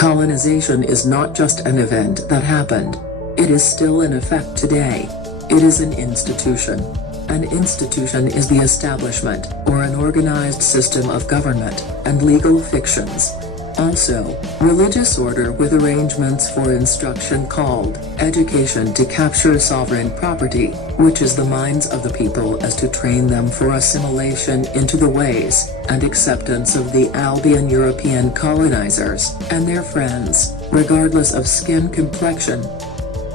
Colonization is not just an event that happened. It is still in effect today. It is an institution. An institution is the establishment, or an organized system of government, and legal fictions. Also, religious order with arrangements for instruction called education to capture sovereign property, which is the minds of the people as to train them for assimilation into the ways and acceptance of the Albion European colonizers and their friends, regardless of skin complexion.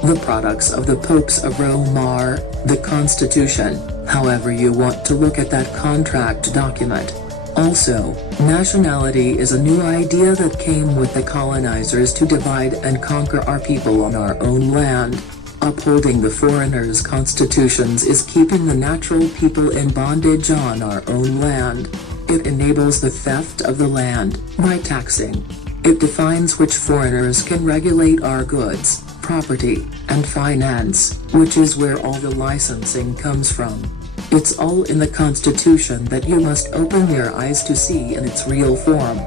The products of the popes of Rome are the Constitution, however you want to look at that contract document. Also, nationality is a new idea that came with the colonizers to divide and conquer our people on our own land. Upholding the foreigners' constitutions is keeping the natural people in bondage on our own land. It enables the theft of the land by taxing. It defines which foreigners can regulate our goods, property, and finance, which is where all the licensing comes from. It's all in the Constitution that you must open your eyes to see in its real form.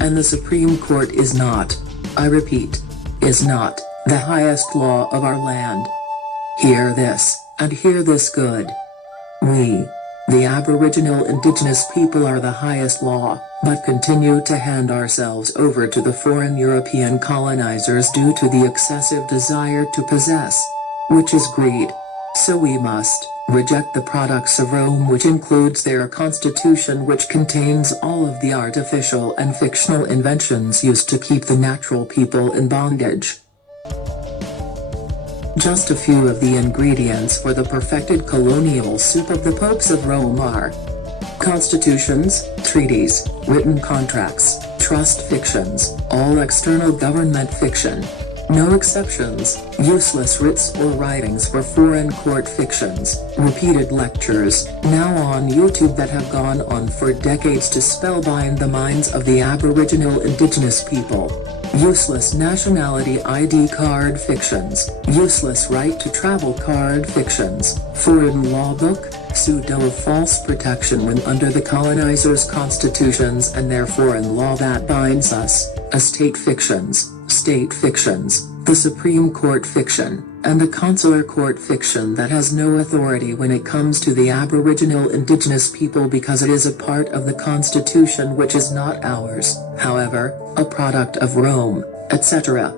And the Supreme Court is not, I repeat, is not, the highest law of our land. Hear this, and hear this good. We, the Aboriginal Indigenous people, are the highest law, but continue to hand ourselves over to the foreign European colonizers due to the excessive desire to possess, which is greed. So we must reject the products of Rome, which includes their constitution, which contains all of the artificial and fictional inventions used to keep the natural people in bondage. Just a few of the ingredients for the perfected colonial soup of the popes of Rome are constitutions, treaties, written contracts, trust fictions, all external government fiction. No exceptions, useless writs or writings for foreign court fictions, repeated lectures, now on YouTube that have gone on for decades to spellbind the minds of the Aboriginal Indigenous people. Useless nationality ID card fictions, useless right to travel card fictions, foreign law book, pseudo-false protection when under the colonizers' constitutions and their foreign law that binds us, state fictions, the Supreme Court fiction, and the consular court fiction that has no authority when it comes to the Aboriginal Indigenous people because it is a part of the Constitution which is not ours, however, a product of Rome, etc.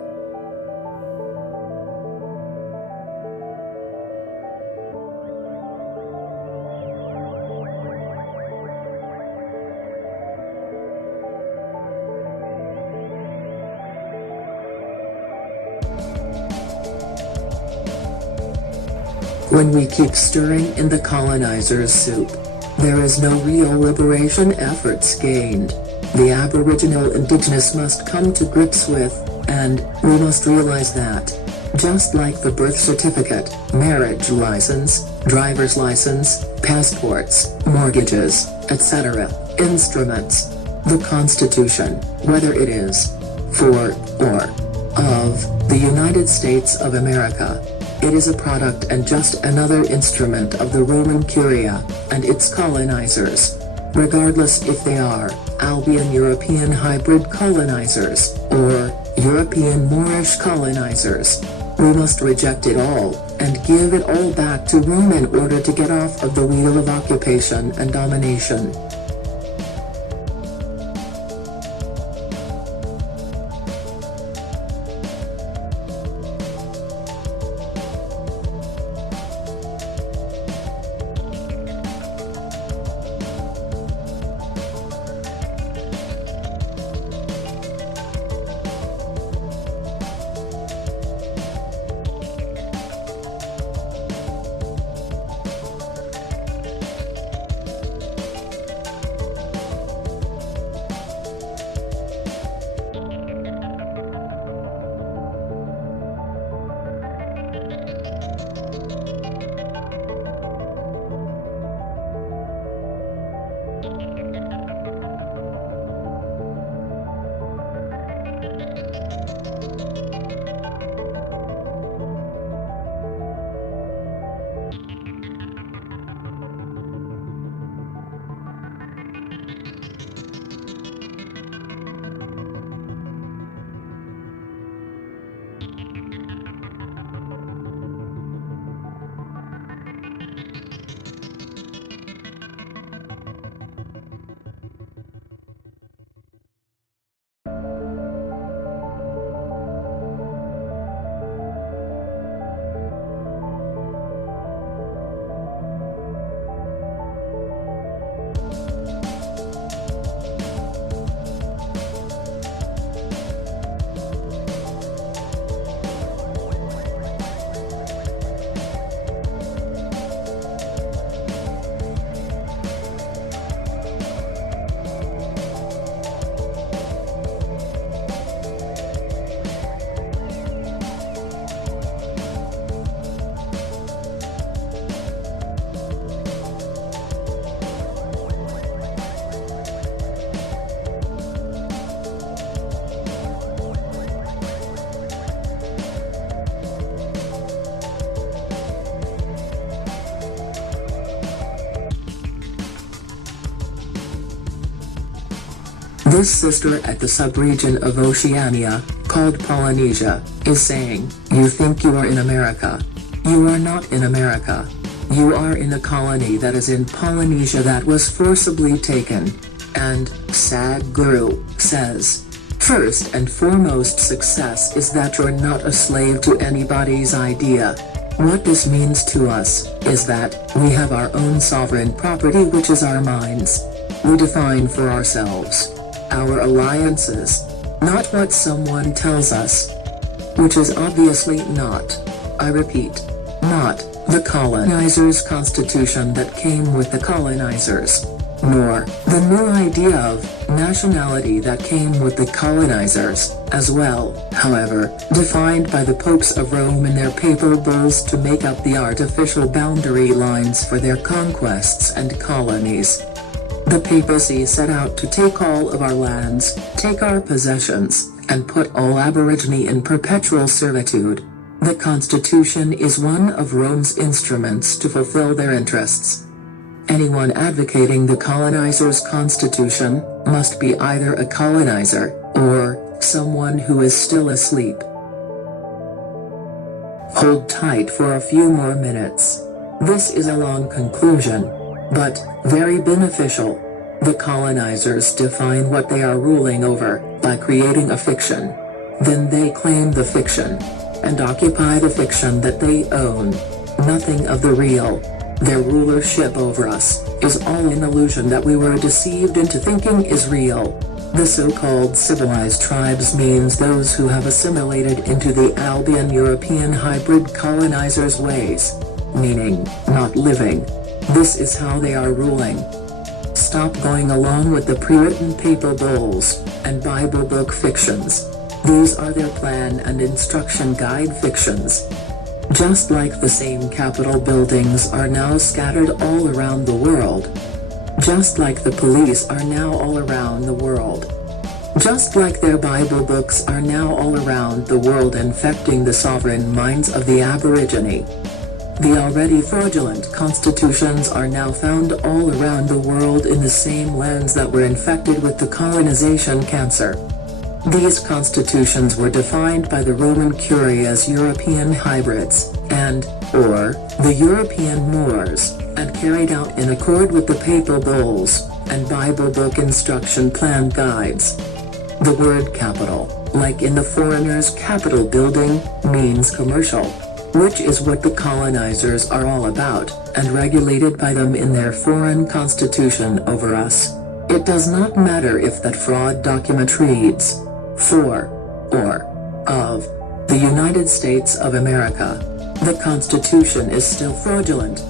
When we keep stirring in the colonizers' soup, there is no real liberation efforts gained. The Aboriginal Indigenous must come to grips with, and we must realize that, just like the birth certificate, marriage license, driver's license, passports, mortgages, etc., instruments, the Constitution, whether it is for or of the United States of America, it is a product and just another instrument of the Roman curia and its colonizers, regardless if they are Albion European hybrid colonizers or European Moorish colonizers. We must reject it all and give it all back to Rome in order to get off of the wheel of occupation and domination. This sister at the subregion of Oceania, called Polynesia, is saying, "You think you are in America. You are not in America. You are in a colony that is in Polynesia that was forcibly taken." And Sadhguru says, "First and foremost success is that you're not a slave to anybody's idea." What this means to us is that we have our own sovereign property, which is our minds. We define for ourselves our alliances, not what someone tells us. Which is obviously not, I repeat, not the colonizers' constitution that came with the colonizers, nor the new idea of nationality that came with the colonizers, as well, however, defined by the popes of Rome in their papal bulls to make up the artificial boundary lines for their conquests and colonies. The papacy set out to take all of our lands, take our possessions, and put all Aborigine in perpetual servitude. The Constitution is one of Rome's instruments to fulfill their interests. Anyone advocating the colonizers' constitution must be either a colonizer or someone who is still asleep. Hold tight for a few more minutes. This is a long conclusion, but very beneficial. The colonizers define what they are ruling over by creating a fiction. Then they claim the fiction and occupy the fiction that they own. Nothing of the real. Their rulership over us is all an illusion that we were deceived into thinking is real. The so-called civilized tribes means those who have assimilated into the Albion European hybrid colonizers' ways, meaning not living. This is how they are ruling. Stop going along with the pre-written papal bulls and Bible book fictions. These are their plan and instruction guide fictions. Just like the same Capitol buildings are now scattered all around the world. Just like the police are now all around the world. Just like their Bible books are now all around the world infecting the sovereign minds of the Aborigine. The already fraudulent constitutions are now found all around the world in the same lands that were infected with the colonization cancer. These constitutions were defined by the Roman curia as European hybrids, or the European Moors, and carried out in accord with the papal bulls and Bible book instruction plan guides. The word capital, like in the foreigner's Capitol building, means commercial, which is what the colonizers are all about, and regulated by them in their foreign constitution over us. It does not matter if that fraud document reads, "For, or, of, the United States of America." The Constitution is still fraudulent.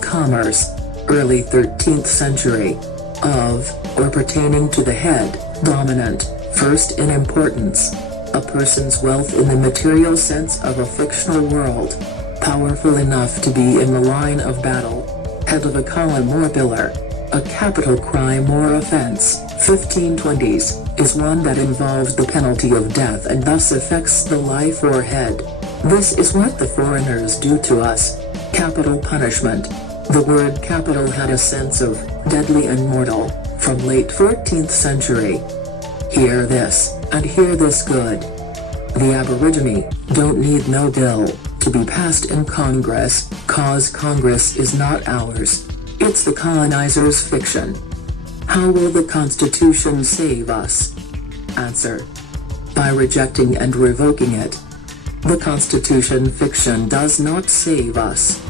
Commerce, early 13th century. Of, or pertaining to the head, dominant, first in importance. A person's wealth in the material sense of a fictional world. Powerful enough to be in the line of battle. Head of a column or pillar. A capital crime or offense, 1520s, is one that involves the penalty of death and thus affects the life or head. This is what the foreigners do to us. Capital punishment. The word capital had a sense of deadly and mortal, from late 14th century. Hear this, and hear this good. The Aborigine don't need no bill to be passed in Congress, cause Congress is not ours. It's the colonizers' fiction. How will the Constitution save us? Answer: by rejecting and revoking it. The Constitution fiction does not save us.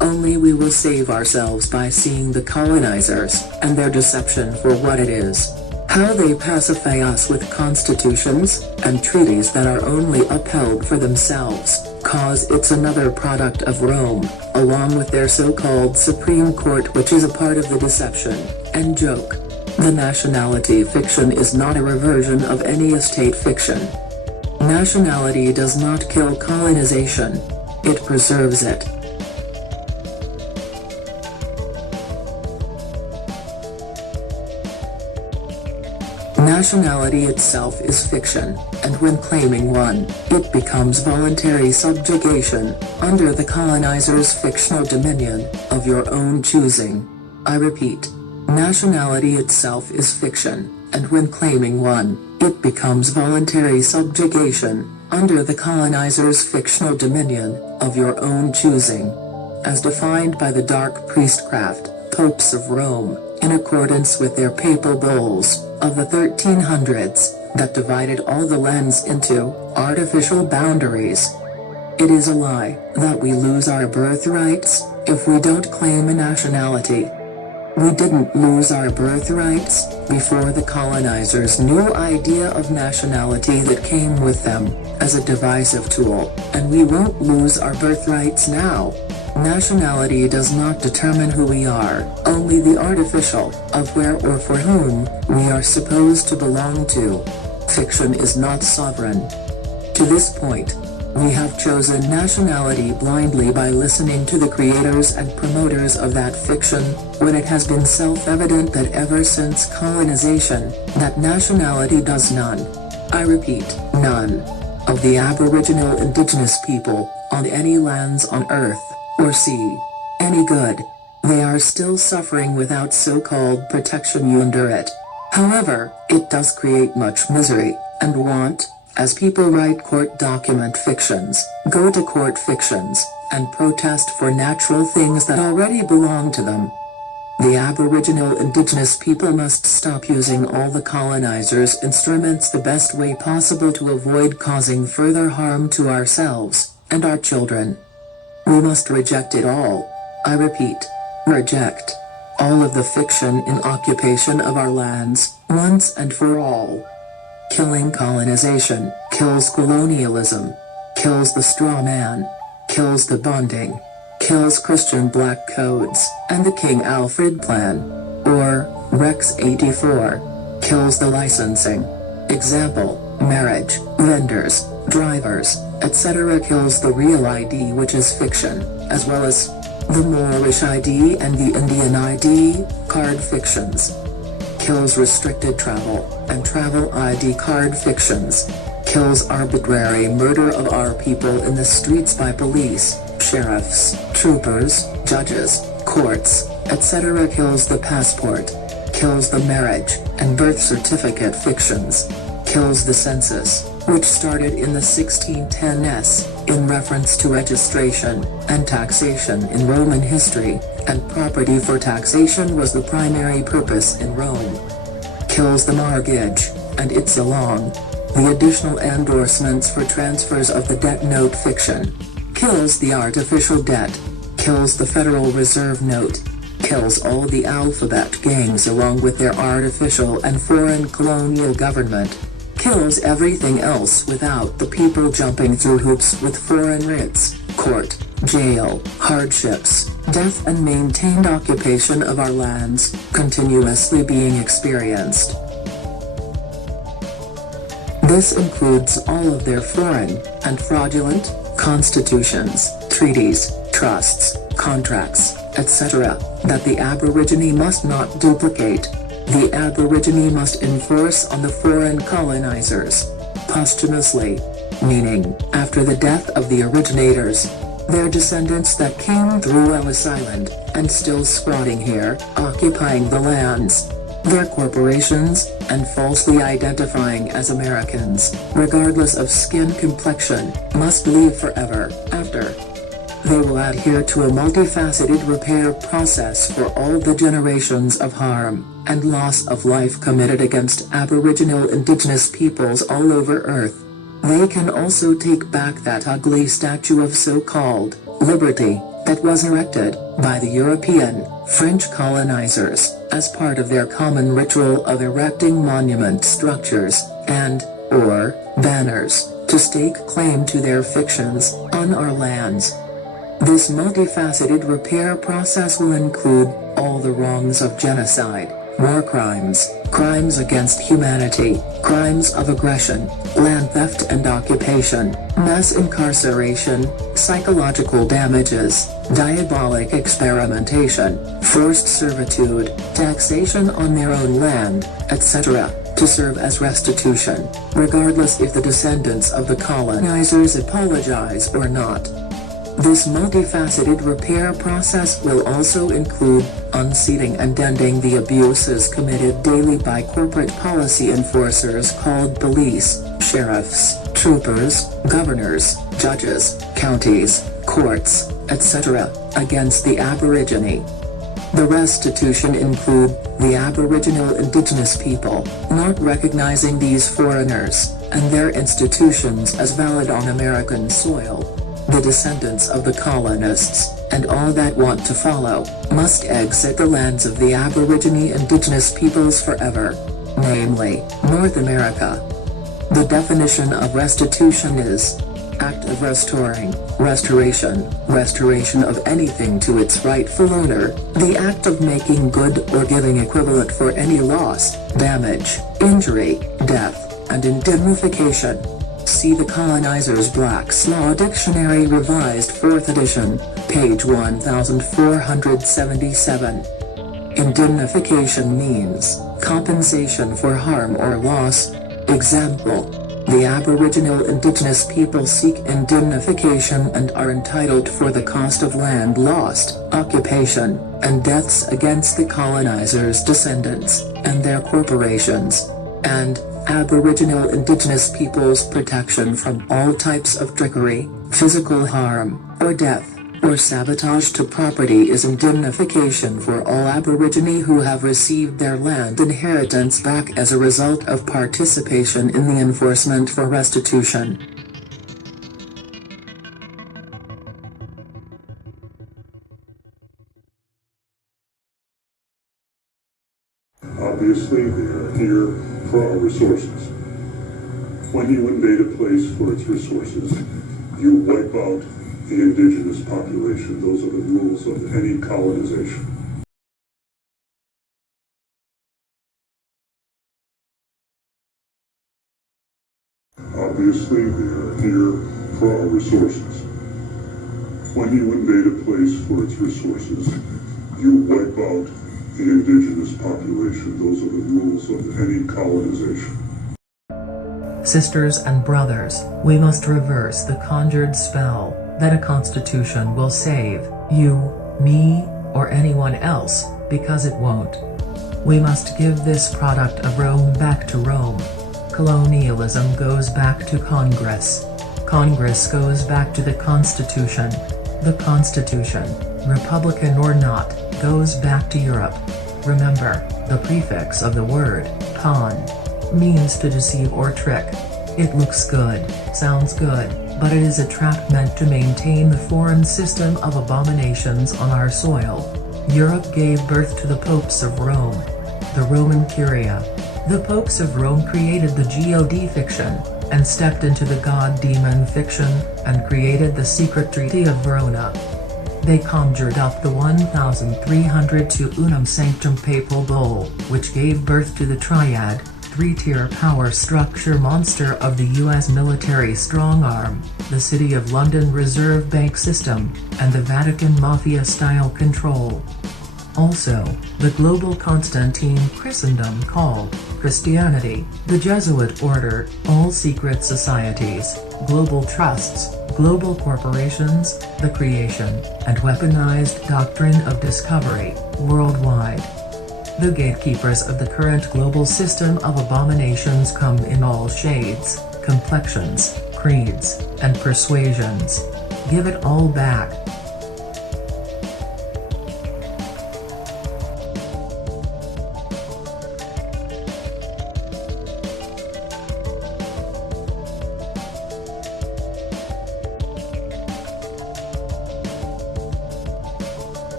Only we will save ourselves by seeing the colonizers and their deception for what it is. How they pacify us with constitutions and treaties that are only upheld for themselves, cause it's another product of Rome, along with their so-called Supreme Court, which is a part of the deception and joke. The nationality fiction is not a reversion of any estate fiction. Nationality does not kill colonization. It preserves it. Nationality itself is fiction, and when claiming one, it becomes voluntary subjugation, under the colonizer's fictional dominion, of your own choosing. I repeat, nationality itself is fiction, and when claiming one, it becomes voluntary subjugation, under the colonizer's fictional dominion, of your own choosing. As defined by the dark priestcraft, popes of Rome, in accordance with their papal bulls, of the 1300s, that divided all the lands into artificial boundaries. It is a lie that we lose our birthrights if we don't claim a nationality. We didn't lose our birthrights before the colonizers' new idea of nationality that came with them as a divisive tool, and we won't lose our birthrights now. Nationality does not determine who we are, only the artificial, of where or for whom we are supposed to belong to. Fiction is not sovereign. To this point, we have chosen nationality blindly by listening to the creators and promoters of that fiction, when it has been self-evident that ever since colonization, that nationality does none, I repeat, none, of the Aboriginal Indigenous people, on any lands on earth, or sea, any good. They are still suffering without so-called protection under it. However, it does create much misery, and want, as people write court document fictions, go to court fictions, and protest for natural things that already belong to them. The Aboriginal Indigenous people must stop using all the colonizers' instruments the best way possible to avoid causing further harm to ourselves, and our children. We must reject it all. I repeat, reject all of the fiction in occupation of our lands, once and for all. Killing colonization kills colonialism, kills the straw man, kills the bonding, kills Christian black codes, and the King Alfred Plan, or Rex 84, kills the licensing. Example, marriage, vendors, drivers, etc. kills the real ID, which is fiction, as well as the Moorish ID and the Indian ID card fictions. Kills restricted travel, and travel ID card fictions. Kills arbitrary murder of our people in the streets by police, sheriffs, troopers, judges, courts, etc. Kills the passport. Kills the marriage and birth certificate fictions. Kills the census, which started in the 1610s, in reference to registration and taxation in Roman history, and property for taxation was the primary purpose in Rome. Kills the mortgage, and its along the additional endorsements for transfers of the debt note fiction. Kills the artificial debt. Kills the Federal Reserve note. Kills all the alphabet gangs along with their artificial and foreign colonial government. Kills everything else without the people jumping through hoops with foreign writs, court, jail, hardships, death and maintained occupation of our lands, continuously being experienced. This includes all of their foreign and fraudulent constitutions, treaties, trusts, contracts, etc., that the Aborigine must not duplicate. The Aborigine must enforce on the foreign colonizers, posthumously, meaning, after the death of the originators, their descendants that came through Ellis Island, and still squatting here, occupying the lands, their corporations, and falsely identifying as Americans, regardless of skin complexion, must leave forever after. They will adhere to a multifaceted repair process for all the generations of harm and loss of life committed against Aboriginal Indigenous peoples all over Earth. They can also take back that ugly statue of so-called liberty that was erected by the European, French colonizers as part of their common ritual of erecting monument structures and/or banners to stake claim to their fictions on our lands. This multifaceted repair process will include all the wrongs of genocide, war crimes, crimes against humanity, crimes of aggression, land theft and occupation, mass incarceration, psychological damages, diabolic experimentation, forced servitude, taxation on their own land, etc., to serve as restitution, regardless if the descendants of the colonizers apologize or not. This multifaceted repair process will also include unseating and ending the abuses committed daily by corporate policy enforcers called police, sheriffs, troopers, governors, judges, counties, courts, etc., against the Aborigine. The restitution include the Aboriginal Indigenous people, not recognizing these foreigners, and their institutions as valid on American soil. The descendants of the colonists, and all that want to follow, must exit the lands of the Aborigine Indigenous peoples forever, namely, North America. The definition of restitution is act of restoring, restoration of anything to its rightful owner, the act of making good or giving equivalent for any loss, damage, injury, death, and indemnification. See the Colonizers' Black's Law Dictionary Revised 4th edition, page 1477. Indemnification means compensation for harm or loss. Example: the Aboriginal Indigenous people seek indemnification and are entitled for the cost of land lost, occupation, and deaths against the colonizers' descendants, and their corporations. And Aboriginal Indigenous peoples' protection from all types of trickery, physical harm, or death, or sabotage to property is indemnification for all Aborigine who have received their land inheritance back as a result of participation in the enforcement for restitution. Obviously, they are here for our resources. When you invade a place for its resources, you wipe out the indigenous population. Those are the rules of any colonization. Obviously, they are here for our resources. When you invade a place for its resources, you wipe out the indigenous population. Those are the rules of any colonization. Sisters and brothers, we must reverse the conjured spell that a constitution will save you, me, or anyone else, because it won't. We must give this product of Rome back to Rome. Colonialism goes back to Congress. Congress goes back to the Constitution. The Constitution, Republican or not, goes back to Europe. Remember, the prefix of the word, con, means to deceive or trick. It looks good, sounds good, but it is a trap meant to maintain the foreign system of abominations on our soil. Europe gave birth to the popes of Rome, the Roman curia. The popes of Rome created the God fiction, and stepped into the god-demon fiction, and created the secret Treaty of Verona. They conjured up the 1302 Unum Sanctum Papal Bull, which gave birth to the triad, three-tier power structure monster of the U.S. military strong-arm, the City of London Reserve Bank system, and the Vatican Mafia-style control. Also, the global Constantine Christendom called Christianity, the Jesuit order, all secret societies, global trusts, global corporations, the creation and weaponized doctrine of discovery, worldwide. The gatekeepers of the current global system of abominations come in all shades, complexions, creeds, and persuasions. Give it all back.